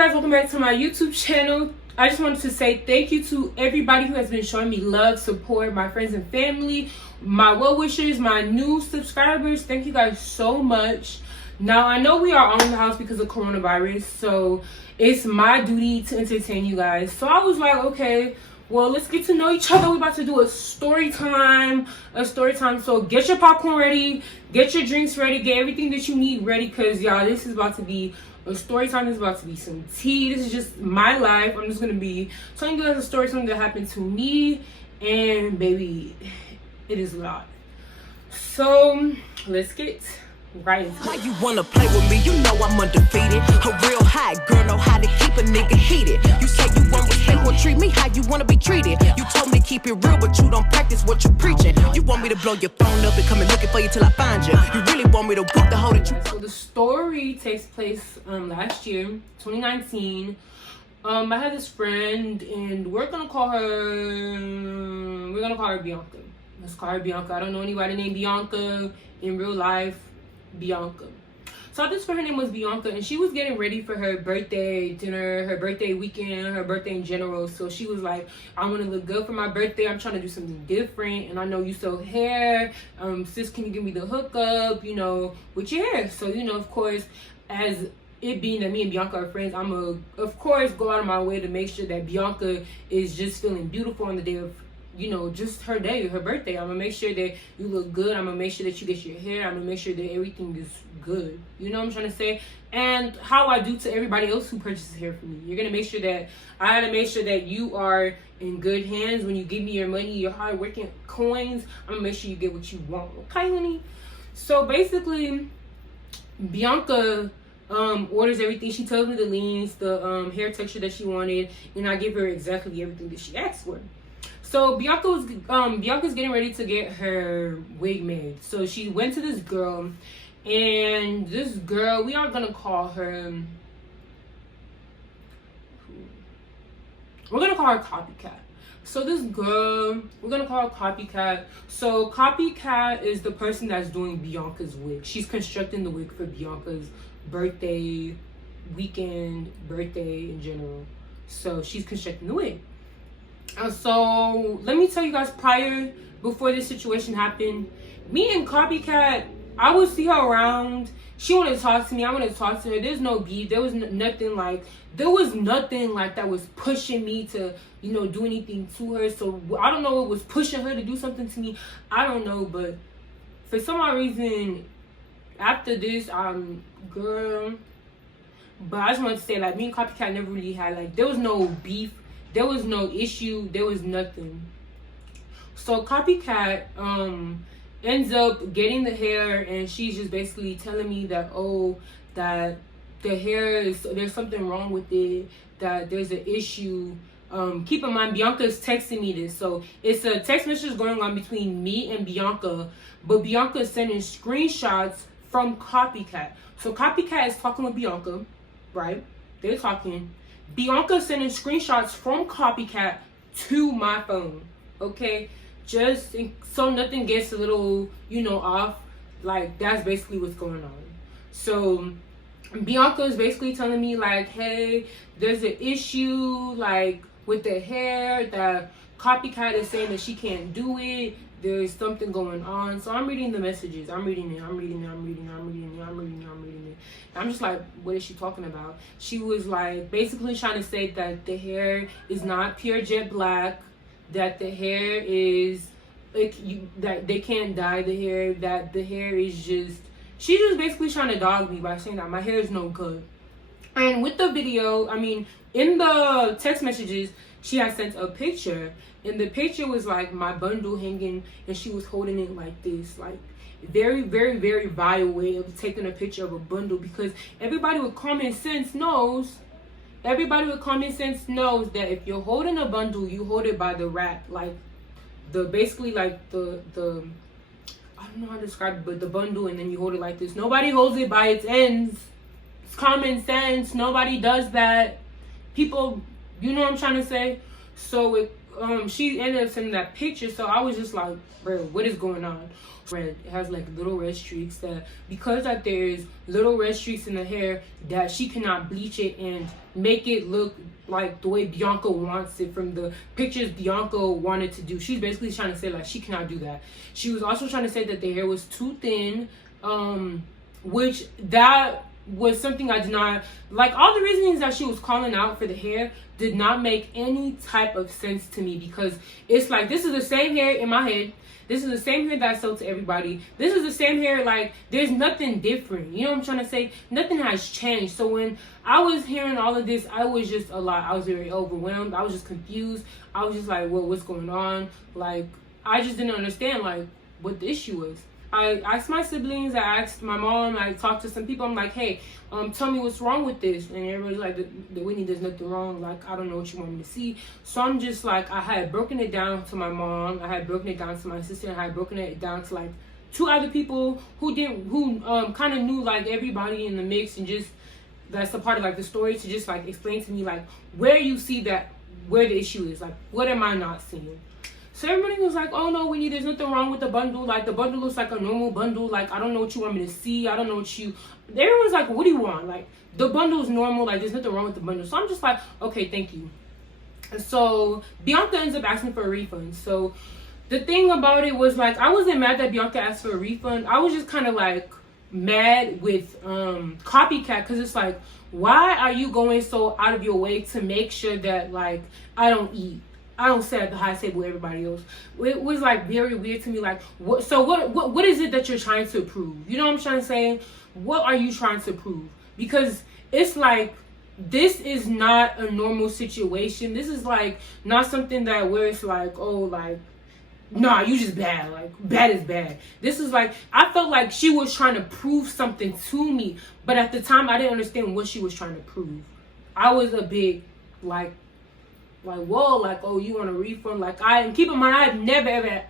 guys, welcome back to my YouTube channel. I just wanted to say thank you to everybody who has been showing me love, support, my friends and family, my well-wishers, my new subscribers. Thank you guys so much. Now, I know we are on the house because of coronavirus, so it's my duty to entertain you guys. So I was like, okay, well, let's get to know each other. We're about to do a story time. So get your popcorn ready, get your drinks ready, get everything that you need ready, because y'all, this is about to be a story time. Is about to be some tea. This is just my life. I'm just gonna be telling you guys a story, something that happened to me, and baby, it is a lot. So let's get right into it. Why you wanna play with me? You know I'm undefeated. A real hot girl know how to keep a nigga heated. You say you won't respect or treat me how you wanna be treated. You told me to keep it real, but you don't practice what you preaching. You want me to blow your phone up and come and looking for you till I find you. You really want me to whoop the hoe that you. So the story takes place last year, 2019. I had this friend, and we're gonna call her Bianca. Let's call her Bianca. I don't know anybody named Bianca in real life. Bianca. So this friend, her name was Bianca, and she was getting ready for her birthday dinner, her birthday weekend, her birthday in general. So she was like, I want to look good for my birthday. I'm trying to do something different, and I know you sew hair. Sis, can you give me the hookup, you know, with your hair? So, you know, of course, as it being that me and Bianca are friends, I'm going to, of course, go out of my way to make sure that Bianca is just feeling beautiful on the day of, you know, just her day, her birthday. I'm gonna make sure that you look good. I'm gonna make sure that you get your hair. I'm gonna make sure that everything is good. You know what I'm trying to say? And how I do to everybody else who purchases hair from me. You're gonna make sure that I gotta make sure that you are in good hands when you give me your money, your hard working coins. I'm gonna make sure you get what you want. Okay, honey? So basically, Bianca orders everything. She tells me the leans, the hair texture that she wanted, and I give her exactly everything that she asked for. So Bianca's getting ready to get her wig made. So she went to this girl, and this girl, we are gonna call her, we're gonna call her Copycat. So this girl, we're gonna call her Copycat. So Copycat is the person that's doing Bianca's wig. She's constructing the wig for Bianca's birthday weekend, birthday in general. So she's constructing the wig. So let me tell you guys, before this situation happened, me and Copycat, I would see her around. She wanted to talk to me. I wanted to talk to her. There's no beef. There was nothing like that was pushing me to, you know, do anything to her. So I don't know what was pushing her to do something to me. I don't know, but for some odd reason, after this, girl. But I just wanted to say, like, me and Copycat never really had, like, there was no beef. There was no issue. There was nothing. So Copycat ends up getting the hair, and she's just basically telling me that, oh, that the hair is, there's something wrong with it, that there's an issue. Keep in mind, Bianca's texting me this. So it's a text message going on between me and Bianca, but Bianca is sending screenshots from Copycat. So Copycat is talking with Bianca, right? They're talking. Bianca sending screenshots from Copycat to my phone, okay? Just so nothing gets a little, you know, off. Like, that's basically what's going on. So Bianca is basically telling me, like, hey, there's an issue, like, with the hair, that Copycat is saying that she can't do it. There's something going on. So I'm reading the messages. I'm reading it. I'm just like, what is she talking about? She was like basically trying to say that the hair is not pure jet black, that the hair is like that they can't dye the hair, that the hair is just, she's just basically trying to dog me by saying that my hair is no good. And with the video, I mean, in the text messages, she had sent a picture, and the picture was like my bundle hanging, and she was holding it like this, like very, very, very vile way of taking a picture of a bundle, because everybody with common sense knows that if you're holding a bundle, you hold it by the wrap, like the basically like the I don't know how to describe it, but the bundle, and then you hold it like this. Nobody holds it by its ends. It's common sense. Nobody does that. People, you know what I'm trying to say? So she ended up sending that picture, so I was just like, bro, what is going on? Red, it has like little red streaks, that because that there's little red streaks in the hair, that she cannot bleach it and make it look like the way Bianca wants it from the pictures Bianca wanted to do. She's basically trying to say like she cannot do that. She was also trying to say that the hair was too thin, which that was something I did not like. All the reasons that she was calling out for the hair did not make any type of sense to me, because it's like, this is the same hair in my head. This is the same hair that I sold to everybody. This is the same hair. Like, there's nothing different. You know what I'm trying to say? Nothing has changed. So when I was hearing all of this, I was just a lot. I was very overwhelmed. I was just confused. I was just like, well, what's going on? Like, I just didn't understand, like, what the issue was. I asked my siblings, I asked my mom, I talked to some people. I'm like, hey, tell me what's wrong with this. And everybody's like, Whitney, there's nothing wrong. Like, I don't know what you want me to see. So I'm just like, I had broken it down to my mom, I had broken it down to my sister, and I had broken it down to like 2 other people who kind of knew like everybody in the mix, and just that's a part of like the story, to just like explain to me like where you see that, where the issue is, like what am I not seeing. So everybody was like, oh no, Winnie, there's nothing wrong with the bundle. Like, the bundle looks like a normal bundle. Like, I don't know what you want me to see. I don't know what you... Everyone's like, what do you want? Like, the bundle is normal. Like, there's nothing wrong with the bundle. So I'm just like, okay, thank you. And so Bianca ends up asking for a refund. So the thing about it was, like, I wasn't mad that Bianca asked for a refund. I was just kind of, like, mad with Copycat, because it's like, why are you going so out of your way to make sure that, like, I don't eat? I don't sit at the high table with everybody else. It was like very weird to me. Like, what is it that you're trying to prove? You know what I'm trying to say? What are you trying to prove? Because it's like, this is not a normal situation. This is like not something that where it's like, oh, like, nah, you just bad. Like, bad is bad. This is like, I felt like she was trying to prove something to me, but at the time I didn't understand what she was trying to prove. I was a bit like whoa, like, oh, you want a refund? Like, and keep in mind, I've never ever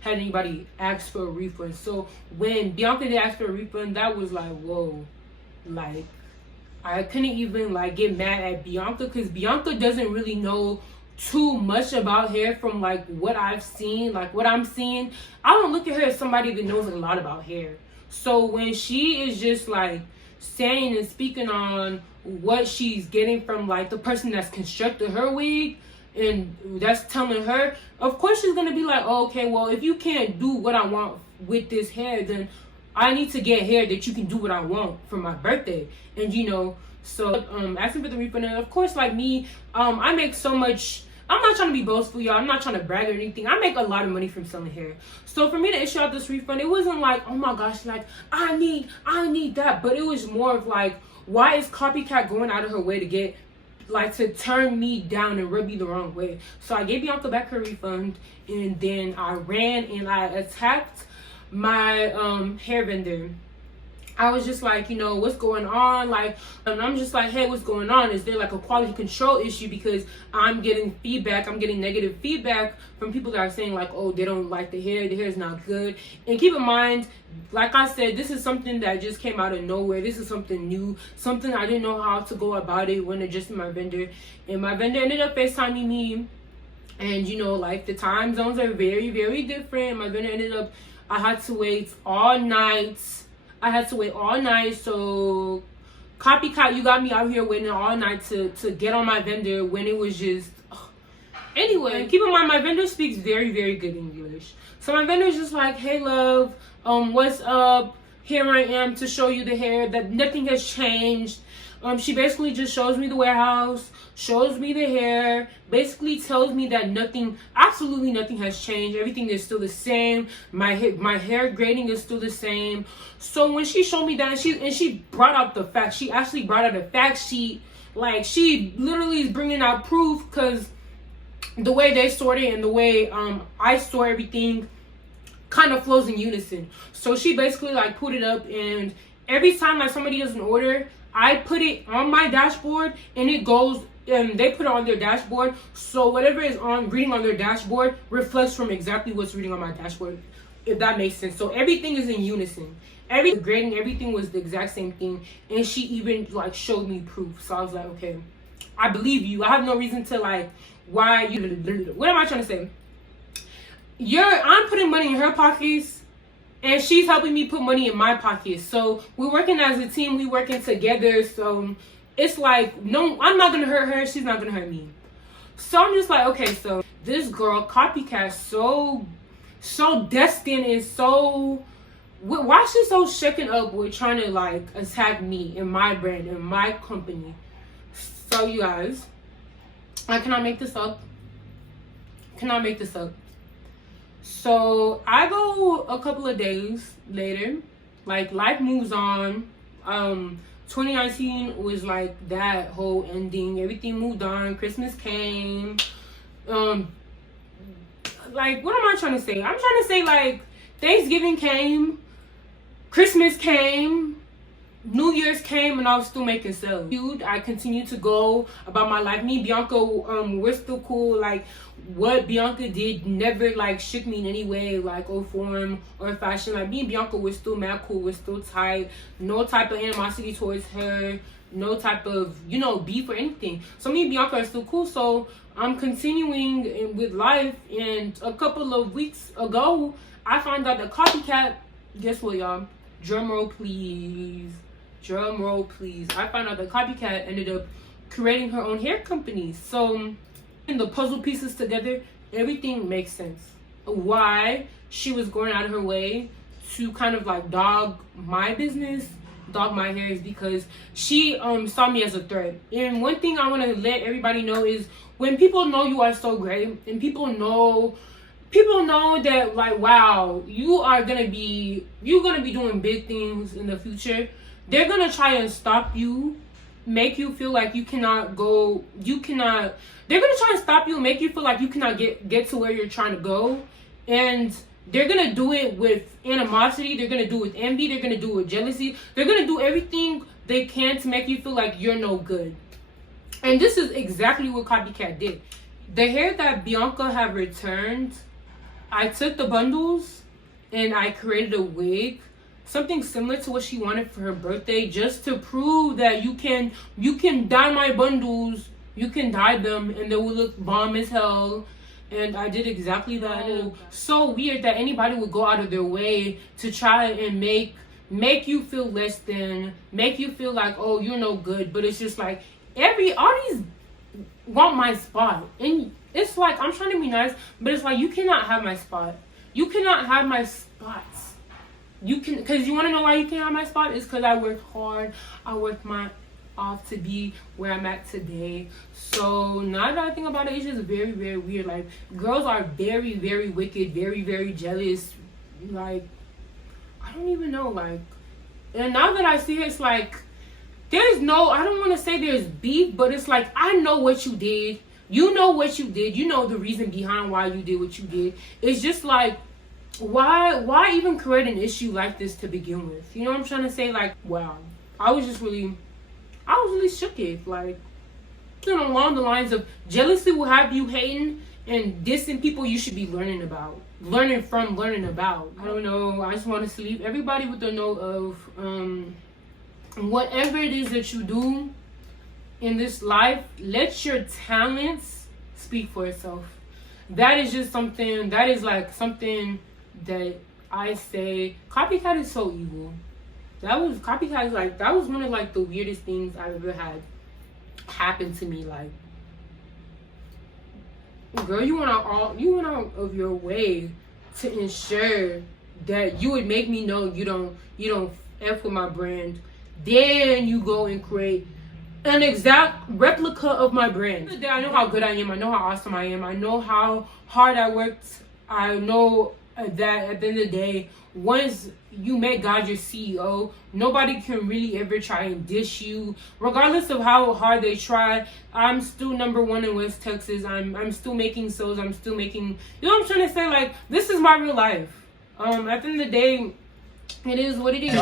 had anybody ask for a refund. So when Bianca did ask for a refund, that was like, whoa. Like, I couldn't even like get mad at Bianca, because Bianca doesn't really know too much about hair from like what I've seen, like what I'm seeing. I don't look at her as somebody that knows a lot about hair. So when she is just like saying and speaking on what she's getting from like the person that's constructed her wig, and that's telling her, of course she's gonna be like, oh, okay, well, if you can't do what I want with this hair, then I need to get hair that you can do what I want for my birthday. And you know, so asking for the refund. And of course, like me, I make so much. I'm not trying to be boastful, y'all. I'm not trying to brag or anything. I make a lot of money from selling hair. So for me to issue out this refund, it wasn't like, oh my gosh, like I need that. But it was more of like, why is Copycat going out of her way to get, like, to turn me down and rub me the wrong way? So I gave Bianca back her refund, and then I ran and I attacked my hair vendor. I was just like, you know, what's going on? Like, and I'm just like, hey, what's going on? Is there like a quality control issue? Because I'm getting feedback. I'm getting negative feedback from people that are saying like, oh, they don't like the hair is not good. And keep in mind, like I said, this is something that just came out of nowhere. This is something new, something I didn't know how to go about it when adjusting my vendor. And my vendor ended up FaceTiming me. And, you know, like, the time zones are very, very different. My vendor ended up, I had to wait all night. So Copycat, you got me out here waiting all night to get on my vendor when it was just anyway. Keep in mind, my vendor speaks very, very good English. So my vendor's just like, hey love, what's up? Here I am to show you the hair, that nothing has changed. She basically just shows me the warehouse, shows me the hair, basically tells me that absolutely nothing has changed. Everything is still the same. My hair grading is still the same. So when she showed me that, and she brought out the facts. She actually brought out a fact sheet. Like, she literally is bringing out proof, because the way they sort it and the way I store everything kind of flows in unison. So she basically like put it up, and every time like somebody does an order, I put it on my dashboard, and it goes, and they put it on their dashboard. So whatever is reading on their dashboard reflects from exactly what's reading on my dashboard, if that makes sense. So everything is in unison. The grading, everything was the exact same thing. And she even like showed me proof. So I was like, okay, I believe you. I have no reason to like why you, what am I trying to say? I'm putting money in her pockets, and she's helping me put money in my pockets. So we're working as a team, we working together. So it's like, no, I'm not gonna hurt her, she's not gonna hurt me. So I'm just like, okay, so this girl, copycat, so destined and so, why she's so shaken up with trying to like attack me and my brand and my company. So you guys, I cannot make this up. Cannot make this up. So I go a couple of days later, like life moves on. 2019 was like that whole ending. Everything moved on. Christmas came. Like, what am I trying to say? I'm trying to say like Thanksgiving came, Christmas came, New Year's came, and I was still making sales. I continued to go about my life. Me and Bianca, we're still cool. Like, what Bianca did never like shook me in any way, like, or form or fashion. Like, me and Bianca, we're still mad cool. We're still tight. No type of animosity towards her. No type of, you know, beef or anything. So me and Bianca are still cool. So I'm continuing with life. And a couple of weeks ago, I found out that copycat. Guess what, y'all? Drum roll, please. Drum roll, please. I found out that copycat ended up creating her own hair company. So, in the puzzle pieces together, everything makes sense. Why she was going out of her way to kind of like dog my business, dog my hair, is because she saw me as a threat. And one thing I want to let everybody know is, when people know you are so great and people know that like, wow, you're gonna be doing big things in the future, they're gonna try and stop you, make you feel like they're gonna try and stop you and make you feel like you cannot get to where you're trying to go. And they're gonna do it with animosity, they're gonna do it with envy, they're gonna do it with jealousy, they're gonna do everything they can to make you feel like you're no good. And this is exactly what copycat did. The hair that Bianca had returned, I took the bundles and I created a wig, something similar to what she wanted for her birthday, just to prove that you can dye my bundles, you can dye them, and they will look bomb as hell. And I did exactly that. And it was so weird that anybody would go out of their way to try and make you feel less than, make you feel like, oh, you're no good. But it's just like, all these want my spot. And it's like, I'm trying to be nice, but it's like, you cannot have my spot. You cannot have my spots. Because you want to know why you can't have my spot? It's because I worked hard. I worked my off to be where I'm at today. So now that I think about it, it's just very, very weird. Like, girls are very, very wicked, very, very jealous. Like, I don't even know. Like, and now that I see it, it's like, I don't want to say there's beef, but it's like, I know what you did. You know what you did. You know the reason behind why you did what you did. It's just like, why even create an issue like this to begin with? You know what I'm trying to say? Like, wow. I was really shook it. Like, you know, along the lines of, jealousy will have you hating and dissing people you should be learning about. Learning about. I don't know. I just want to leave everybody with the note of, whatever it is that you do in this life, let your talents speak for itself. That is just something, that is like something that I say, copycat is so evil. That was one of like the weirdest things I've ever had happen to me. Like, girl, you went out of your way to ensure that you would make me know you don't F with my brand. Then you go and create an exact replica of my brand. I know how good I am. I know how awesome I am. I know how hard I worked. I know that at the end of the day, once you make God your CEO, nobody can really ever try and dish you. Regardless of how hard they try, I'm still #1 in West Texas. I'm still making sales. I'm still making, you know what I'm trying to say? Like, this is my real life. At the end of the day, it is what it is.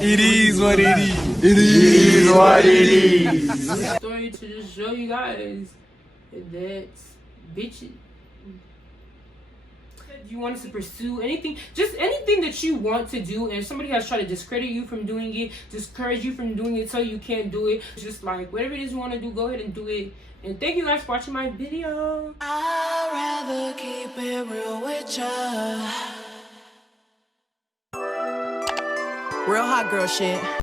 It is what it is. It is what it is. Story to just show you guys that bitches. you want us to pursue, anything, just anything that you want to do, and somebody has tried to discredit you from doing it, discourage you from doing it, tell you can't do it. It's just like, whatever it is you want to do, go ahead and do it. And thank you guys for watching my video. I'd rather keep it real with ya. Real hot girl shit.